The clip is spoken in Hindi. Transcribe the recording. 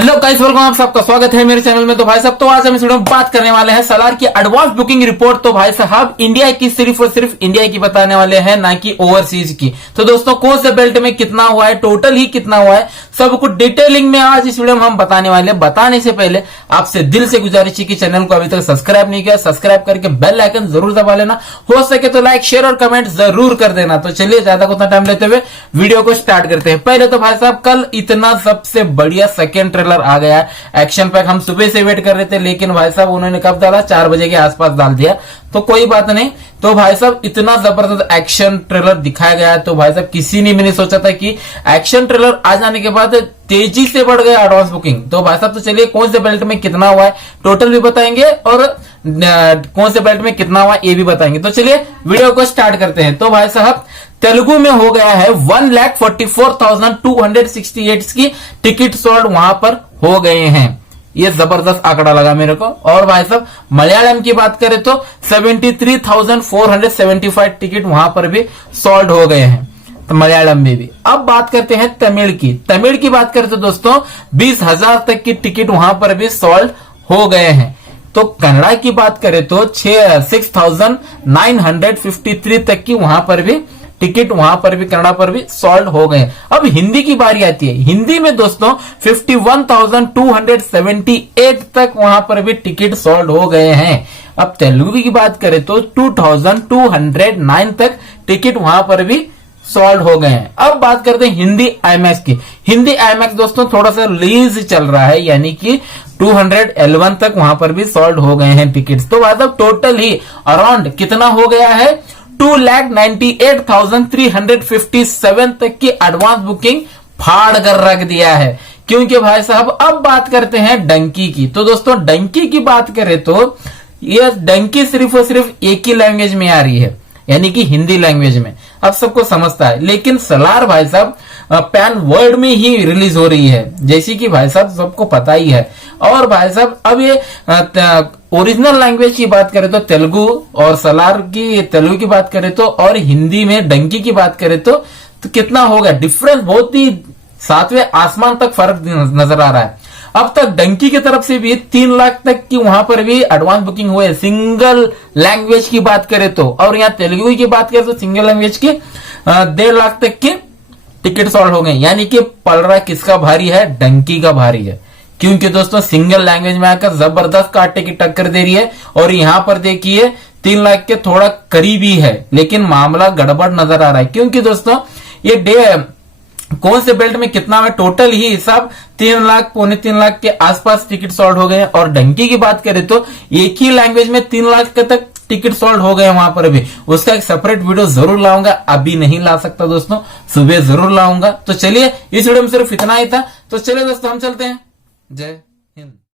हेलो गाइस, वेलकम, आप सबका स्वागत है मेरे चैनल में। तो भाई साहब, तो आज हम इस वीडियो में बात करने वाले हैं सलार की एडवांस बुकिंग रिपोर्ट। तो भाई साहब, इंडिया की सिर्फ और सिर्फ इंडिया की बताने वाले हैं, ना कि ओवरसीज की। तो दोस्तों, कौन से बेल्ट में कितना हुआ है, टोटल ही कितना हुआ है, सब कुछ डिटेलिंग में आज इस वीडियो में हम बताने वाले हैं। बताने से पहले आपसे दिल से गुजारिश है कि चैनल को अभी तक सब्सक्राइब नहीं किया, सब्सक्राइब करके बेल आइकन जरूर दबा लेना। हो सके तो लाइक, शेयर और कमेंट जरूर कर देना। तो चलिए, ज्यादा उतना टाइम लेते हुए वीडियो को स्टार्ट करते हैं। पहले तो भाई साहब, कल इतना सबसे बढ़िया सेकेंड ट्रेलर आ गया है एक्शन पैक। हम सुबह से वेट कर रहे थे, लेकिन भाई साहब उन्होंने कब डाला, 4 बजे के आसपास डाल दिया। तो कोई बात नहीं। तो भाई साहब, इतना जबरदस्त एक्शन ट्रेलर दिखाया गया है। तो भाई साहब, किसी ने भी नहीं सोचा था कि एक्शन ट्रेलर आ जाने के बाद तेजी से बढ़ गया एडवांस बुकिंग। तो भाई साहब, तो चलिए, कौन से बेल्ट में कितना हुआ है टोटल भी बताएंगे, और कौन से बेल्ट में कितना हुआ ये भी बताएंगे। तो चलिए वीडियो को स्टार्ट करते हैं। तो भाई साहब, तेलुगु में हो गया है 1,44,268 की टिकट सोल्ड वहां पर हो गए हैं। ये जबरदस्त आंकड़ा लगा मेरे को। और भाई साहब, मलयालम की बात करें तो 73,475 टिकट वहां पर भी सोल्ड हो गए हैं, तो मलयालम में भी। अब बात करते हैं तमिल की। तमिल की बात करें तो दोस्तों 20,000 तक की टिकट वहां पर भी सोल्ड हो गए हैं। तो कन्नड़ा की बात करें तो 6,953 तक की वहां पर भी टिकट वहां पर भी कन्नड़ा पर भी सोल्ड हो गए। अब हिंदी की बारी आती है। हिंदी में दोस्तों 51,278 तक वहां पर भी टिकट सोल्ड हो गए हैं। अब तेलुगु की बात करें तो 2,209 तक टिकट वहां पर भी सोल्ड हो गए हैं। अब बात करते हैं हिंदी आईमैक्स की। हिंदी आईमैक्स दोस्तों थोड़ा सा रिलीज चल रहा है, यानी कि 211 तक वहां पर भी सोल्ड हो गए हैं टिकट्स। तो मतलब टोटल ही अराउंड कितना हो गया है, 2,98,357 तक की एडवांस बुकिंग फाड़ कर रख दिया है। क्योंकि भाई साहब, अब बात करते हैं डंकी की। तो दोस्तों, डंकी की बात करें तो ये डंकी सिर्फ और सिर्फ एक ही लैंग्वेज में आ रही है, यानी कि हिंदी लैंग्वेज में। अब सबको समझता है, लेकिन सलार भाई साहब पैन वर्ल्ड में ही रिलीज हो रही है, जैसी कि भाई साहब सबको पता ही है। और भाई साहब, अब ये ओरिजिनल लैंग्वेज की बात करें तो तेलुगु, और सलार की तेलुगु की बात करें तो, और हिंदी में डंकी की बात करें तो कितना हो गया डिफरेंस, बहुत ही 7वें आसमान तक फर्क नजर आ रहा है। अब तक डंकी की तरफ से भी 3 लाख तक की वहां पर भी एडवांस बुकिंग हुए सिंगल लैंग्वेज की बात करें तो, और यहाँ तेलुगु की बात करें तो सिंगल लैंग्वेज की 1.5 लाख तक की टिकट सोल्ड हो गए। यानी कि पलड़ा किसका भारी है, डंकी का भारी है। क्योंकि दोस्तों सिंगल लैंग्वेज में आकर जबरदस्त कांटे की टक्कर दे रही है। और यहां पर देखिए 3 लाख के थोड़ा करीब ही है, लेकिन मामला गड़बड़ नजर आ रहा है। क्योंकि दोस्तों ये कौन से बेल्ट में कितना है, टोटल ही हिसाब 3 लाख, 3.25 लाख के आसपास टिकट सोल्ड हो गए। और डंकी की बात करें तो एक ही लैंग्वेज में 3 लाख तक टिकट सोल्ड हो गए वहां पर भी। उसका एक सेपरेट वीडियो जरूर लाऊंगा, अभी नहीं ला सकता दोस्तों, सुबह जरूर लाऊंगा। तो चलिए, इस वीडियो में सिर्फ इतना ही था। तो चलिए दोस्तों, हम चलते हैं। जय हिंद।